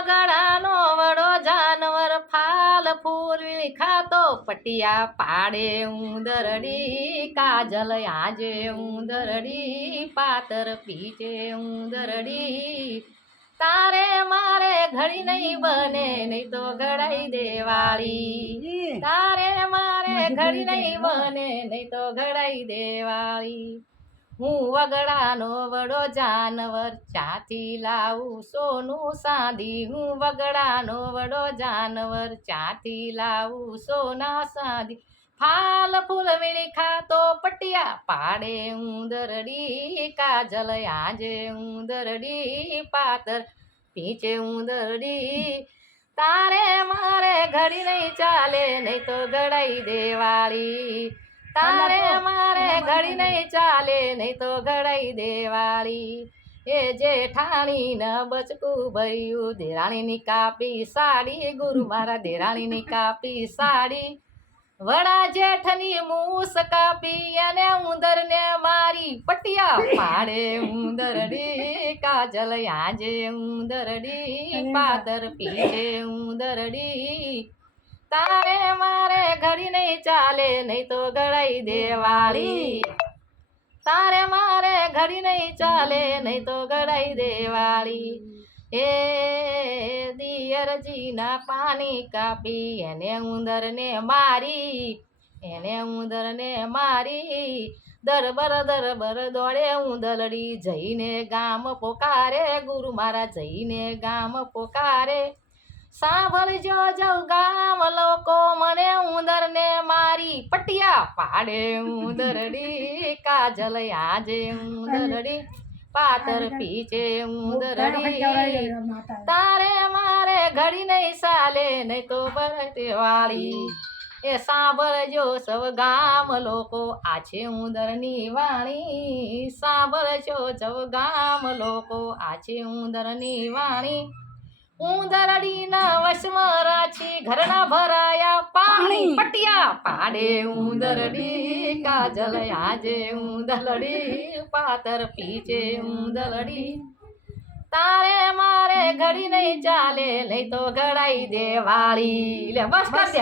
વગડાનો વડો જાનવર ફાલ ફૂલ ખાતો પટિયા પાડે ઉંદરડી કાજલ આજે ઉંદરડી પાતર પીચે ઉંદરડી તારે મારે ઘડી નહીં બને નહીં તો ઘડાઈ દેવાળી તારે મારે ઘડી નહીં બને નહીં તો ઘડાઈ દેવાળી હું વગડાનો વડો જાનવર ચાથી લાવું સોનું સાંધી હું વગડાનો વડો જાનવર ચાથી લાવું સોના સાંધી ફાલ ફૂલ વીણી ખાતો પટિયા પાડે ઉંદરડી કાજલ આજે ઉંદરડી પાતર પીચે ઉંદરડી તારે મારે ઘડી નહીં ચાલે નહીં તો ઘડાઈ દેવાળી તારે મારે ઘડી નહીં ચાલે નહીં તો ઘડાઈ દેવાળી એ જેઠાણી ન બચકું ભર્યું દેરાણીની કાપી સાડી ગુરુ મારા દેરાણીની કાપી સાડી વડા જેઠની મૂસ કાપી અને ઉંદરને મારી પટિયા પાડે ઉંદરડી કાજલ આજે ઉંદરડી પાતર પીછે ઉંદરડી તારે મારે ઘડી નહીં ચાલે નહીં તો ઘડાઈ દેવાળી તારે મારે ઘડી નહીં ચાલે નહીં તો ઘડાઈ દેવાળી એ દિયરજીના પાણી કાપી એને ઉંદરને મારી દરબર દોડે ઉંદરડી જઈને ગામ પોકારે ગુરુ મારા જઈને ગામ પોકારે સાંભળજો જવ ગામ લોકો મને ઉંદરને મારી પટિયા પાડે ઉંદરડી કાજલ આજે ઉંદરડી પાતર પીચે ઉંદરડી તારે મારે ઘડી નહીં ચાલે નહીં તો બરટેવાળી એ સાંભળજો સૌ ગામ લોકો આ છે ઉંદરની વાણી સાંભળજો સૌ ગામ લોકો આ છે ઉંદરની વાણી ઉંદરડીના વશમાં રાછી ઘરના ભરાયા પાણી પટિયા પાડે ઉંદરડી કાજલ આજે ઉંદરડી પાતર પીચે ઉંદરડી તારે મારે ઘડી નહીં ચાલે નહીં તો ઘડાઈ દેવાળી લે બસ કર દે